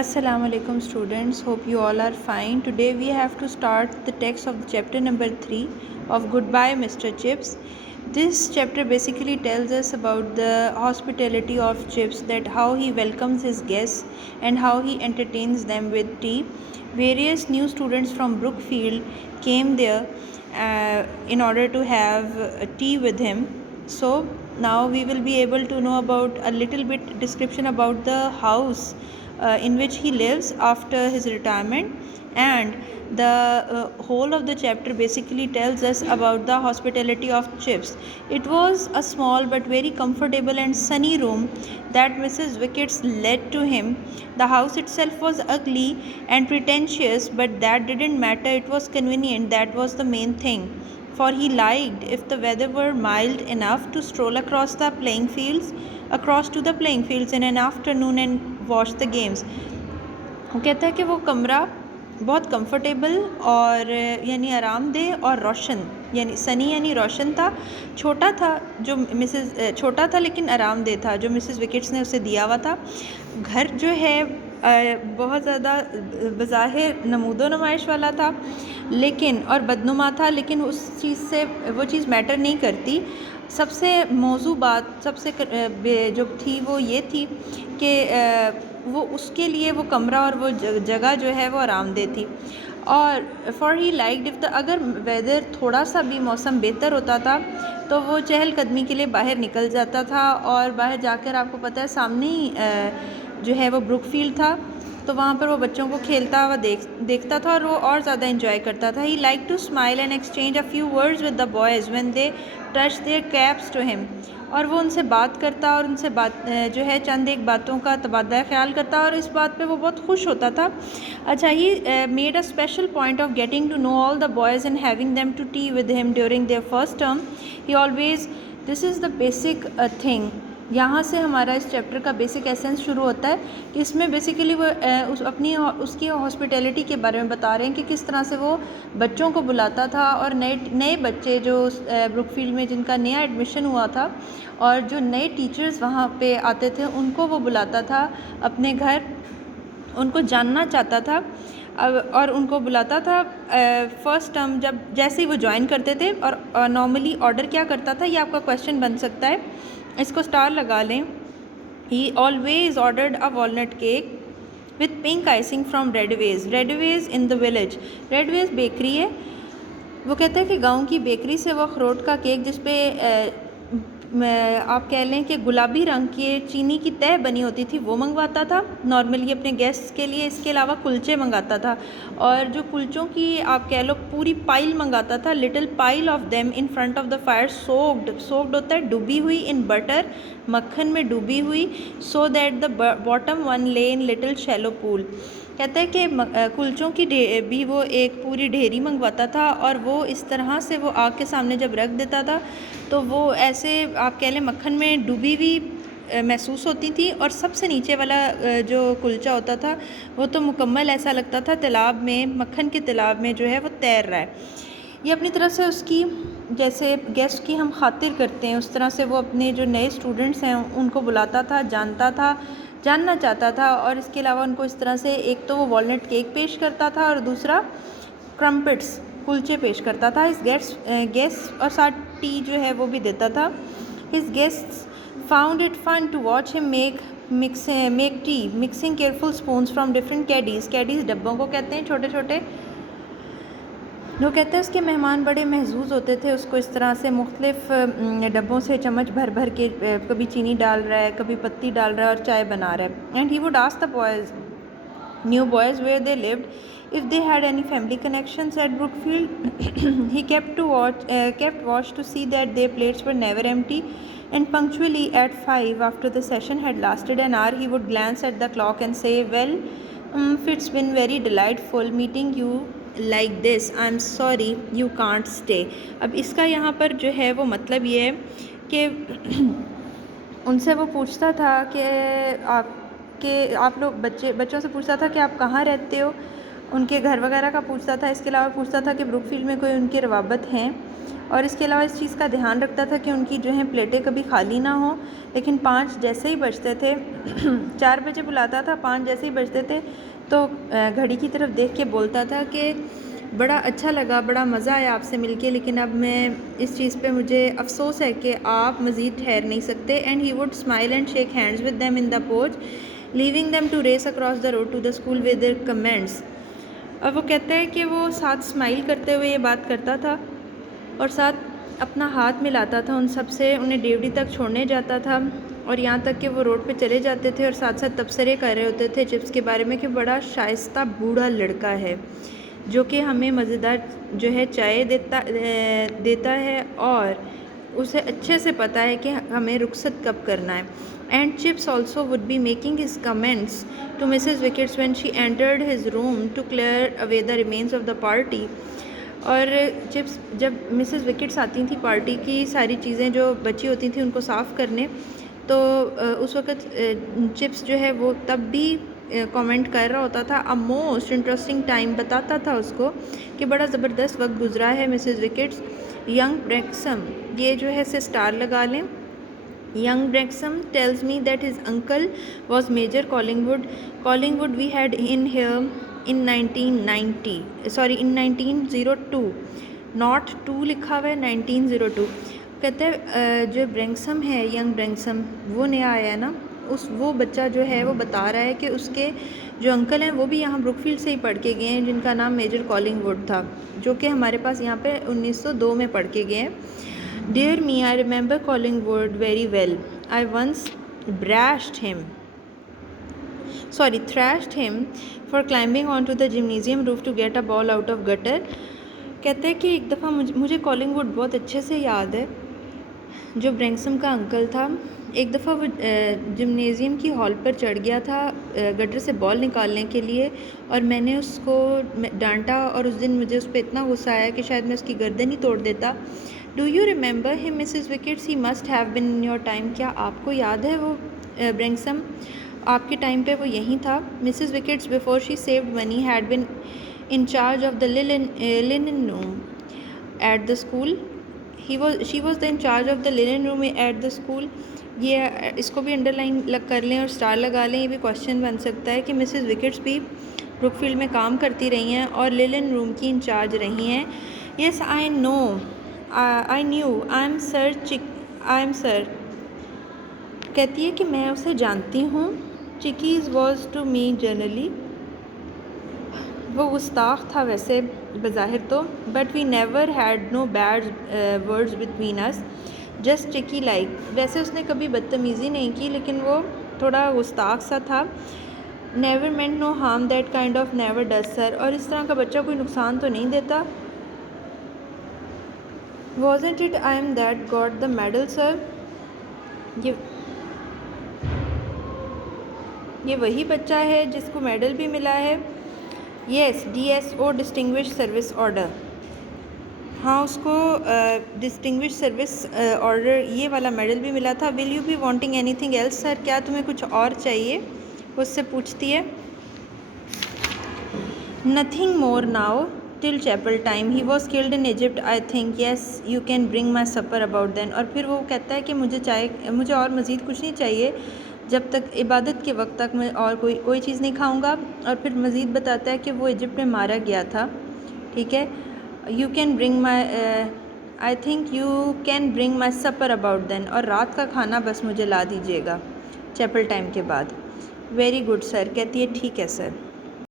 Assalamu alaikum students, hope you all are fine. Today we have to start the text of chapter number 3 of Goodbye Mr. Chips. This chapter basically tells us about the hospitality of Chips, that how he welcomes his guests and how he entertains them with tea. Various new students from Brookfield came there in order to have tea with him. So now we will be able to know about a little bit description about the house in which he lives after his retirement, and the whole of the chapter basically tells us about the hospitality of Chips. It was a small but very comfortable and sunny room that Mrs. Wickets led to him. The house itself was ugly and pretentious, but that didn't matter. It was convenient. That was the main thing, for he liked, if the weather were mild enough, to stroll across to the playing fields in an afternoon and watch the games. वो कहता है कि वो कमरा बहुत comfortable और यानी आरामदेह और रोशन, यानी सनी यानी रोशन था। छोटा था जो छोटा था लेकिन आरामदेह था, जो मिसेस विकेट्स ने उसे दिया हुआ था। घर जो है बहुत ज़्यादा बज़ाहिर नमूदो नुमाइश वाला था लेकिन और बदनुमा था, लेकिन उस चीज़ से वो चीज़ मैटर नहीं करती। सबसे मौजू बात सबसे जो थी वो ये थी कि वो उसके लिए वो कमरा और वो जगह जो है वो आरामदेह थी। और फॉर ही लाइक्ड इफ़ अगर वेदर थोड़ा सा भी मौसम बेहतर होता था तो वो चहलकदमी के लिए बाहर निकल जाता था, और बाहर जाकर आपको पता है सामने ही जो है वो ब्रुकफील्ड था, तो वहाँ पर वो बच्चों को खेलता हुआ देखता था और वो और ज़्यादा इन्जॉय करता था। He like to smile and exchange a few words with the boys when they touch their caps to him, और वो उनसे बात करता और उनसे बात जो है चंद एक बातों का तबादला ख्याल करता, और इस बात पे वो बहुत खुश होता था। अच्छा, he made a special point of getting to know all the boys and having them to tea with him during their first term. He always, this is the basic thing. यहाँ से हमारा इस चैप्टर का basic essence शुरू होता है कि इसमें बेसिकली वो उसकी हॉस्पिटैलिटी के बारे में बता रहे हैं कि किस तरह से वो बच्चों को बुलाता था, और नए बच्चे जो ब्रुकफील्ड में जिनका नया एडमिशन हुआ था और जो नए टीचर्स वहाँ पे आते थे उनको वो बुलाता था अपने घर, उनको जानना चाहता था और उनको बुलाता था फ़र्स्ट टर्म जैसे ही वो ज्वाइन करते थे। और नॉर्मली ऑर्डर क्या करता था, ये आपका क्वेश्चन बन सकता है, इसको स्टार लगा लें। He always ordered a walnut cake with pink icing from Redways in the village. Redways bakery है, वो कहता है कि गांव की बेकरी से वो अखरोट का केक जिसपे आप कह लें कि गुलाबी रंग की चीनी की तह बनी होती थी वो मंगवाता था नॉर्मली अपने गेस्ट्स के लिए। इसके अलावा कुलचे मंगाता था, और जो कुलचों की आप कह लो पूरी पाइल मंगाता था, little pile of them in front of the fire, soaked होता है डूबी हुई, इन बटर मक्खन में डूबी हुई, so that the bottom one ले इन लिटिल शैलो पूल। कहता है कि कुलचों की भी वो एक पूरी ढेरी मंगवाता था, और वो इस तरह से वो आग के सामने जब रख देता था तो वो ऐसे आप कह लें मक्खन में डूबी हुई महसूस होती थी, और सबसे नीचे वाला जो कुलचा होता था वो तो मुकम्मल ऐसा लगता था तालाब में, मक्खन के तालाब में जो है वो तैर रहा है। ये अपनी तरह से उसकी जैसे गेस्ट की हम खातिर करते हैं उस तरह से वो अपने जो नए स्टूडेंट्स हैं उनको बुलाता था, जानना चाहता था, और इसके अलावा उनको इस तरह से एक तो वो वॉलनट केक पेश करता था और दूसरा क्रम्पेट्स कुलचे पेश करता था। इस गेस्ट और साथ टी जो है वो भी देता था। His guests found it fun to watch him make tea mixing careful spoons from different caddies डब्बों को कहते हैं छोटे छोटे। वो कहते हैं उसके मेहमान बड़े महजूज़ होते थे, उसको इस तरह से मुख्तलिफ डब्बों से चम्मच भर भर के कभी चीनी डाल रहा है, कभी पत्ती डाल रहा है और चाय बना रहा है। And he would ask the new boys where they lived, if they had any family connections at Brookfield. He kept watch to see that their plates were never empty, and punctually at 5, after the session had lasted an hour, he would glance at the clock and say, well, it's been very delightful meeting you like this. I'm sorry you can't stay. अब इसका यहाँ पर जो है वो मतलब ये है कि उनसे वो पूछता था कि आप लोग बच्चों से पूछता था कि आप कहाँ रहते हो, उनके घर वगैरह का पूछता था। इसके अलावा पूछता था कि ब्रुकफील्ड में कोई उनके रवाबत हैं, और इसके अलावा इस चीज़ का ध्यान रखता था कि उनकी जो है प्लेटें कभी खाली ना हो। लेकिन 5 जैसे ही बजते थे 4 बजे बुलाता था, 5 जैसे ही बजते थे तो घड़ी की तरफ देख के बोलता था कि बड़ा अच्छा लगा, बड़ा मज़ा आया आपसे मिलके, लेकिन अब मैं इस चीज़ पे मुझे अफसोस है कि आप मज़ीद ठहर नहीं सकते। And he would smile and shake hands with them in the porch, leaving them to race across the road to the school with their comments. और वो कहता है कि वो साथ स्माइल करते हुए ये बात करता था और साथ अपना हाथ मिलाता था उन सब से, उन्हें डेवडी तक छोड़ने जाता था, और यहाँ तक कि वो रोड पे चले जाते थे और साथ साथ तबसरे कर रहे होते थे चिप्स के बारे में कि बड़ा शाइस्ता बूढ़ा लड़का है जो कि हमें मज़ेदार जो है चाय देता है और उसे अच्छे से पता है कि हमें रुखसत कब करना है। And Chips also would be making his comments to Mrs Wickett when she entered his room to clear away the remains of the party. और चिप्स जब मिसेस विकेट्स आती थी पार्टी की सारी चीज़ें जो बची होती थी उनको साफ़ करने, तो उस वक़्त चिप्स जो है वो तब भी कमेंट कर रहा होता था। अ मोस्ट इंटरेस्टिंग टाइम बताता था उसको कि बड़ा ज़बरदस्त वक्त गुजरा है मिसेस विकेट्स। यंग ब्रेक्सम, ये जो है से स्टार लगा लें। Young Braxom tells me that his uncle was Major Collingwood we had in here in 1902, not 2 लिखा हुआ है, 1902। कहते हैं जो ब्रेंगसम है, यंग ब्रेंगसम, वो नया आया है ना, वो बच्चा जो है वो बता रहा है कि उसके जो अंकल हैं वो भी यहाँ ब्रुकफील्ड से ही पढ़ के गए हैं, जिनका नाम मेजर कॉलिंगवुड था, जो कि हमारे पास यहाँ पे 1902 में पढ़ के गए हैं। Dear me, I remember Collingwood very well. I once thrashed him for climbing onto the gymnasium roof to get a ball out of gutter। कहते हैं कि एक दफ़ा मुझे कॉलिंगवुड बहुत अच्छे से याद है, जो ब्रेंगसम का अंकल था, एक दफ़ा वो जिम्नेज़ियम की हॉल पर चढ़ गया था गटर से बॉल निकालने के लिए, और मैंने उसको डांटा, और उस दिन मुझे उस पर इतना गुस्सा आया कि शायद मैं उसकी गर्दन ही तोड़ देता। Do you remember him Mrs wickets, he must have been in your time. क्या आपको याद है वो ब्रेंगसम, आपके टाइम पे वो यहीं था। Mrs wickets before she saved money had been in charge of the linen room at the school. She was the in charge of the linen room at the school. ये इसको भी अंडरलाइन कर लें और स्टार लगा लें। ये भी क्वेश्चन बन सकता है कि मिसेस विकेट्स भी ब्रुकफील्ड में काम करती रही हैं और लिनन रूम की इंचार्ज रही हैं। Yes I know, I knew, I am sir. कहती है कि मैं उसे जानती हूँ। Cheeky's was to me generally, वो गुस्ताख था वैसे बज़ाहिर तो, but we never had no bad words between us, just cheeky like. वैसे उसने कभी बदतमीज़ी नहीं की, लेकिन वो थोड़ा गुस्ताख सा था। Never meant no harm, that kind of never does sir. और इस तरह का बच्चा कोई नुकसान तो नहीं देता। Wasn't it I am that got the medal sir, ये वही बच्चा है जिसको मेडल भी मिला है। Yes, DSO distinguish service order, हाँ उसको डिस्टिंग्विश सर्विस ऑर्डर ये वाला मेडल भी मिला था। Will you be wanting anything else sir, क्या तुम्हें कुछ और चाहिए, उससे पूछती है। Nothing more now till chapel time, he was killed in Egypt I think, yes you can bring my supper about then. और फिर वो कहता है कि मुझे और मज़ीद कुछ नहीं चाहिए जब तक इबादत के वक्त तक मैं और कोई चीज़ नहीं खाऊंगा। और फिर मज़ीद बताता है कि वो इजिप्ट में मारा गया था। ठीक है, you can bring my, I think you can bring my supper about then, और रात का खाना बस मुझे ला दीजिएगा चैपल टाइम के बाद। वेरी गुड सर, कहती है ठीक है सर।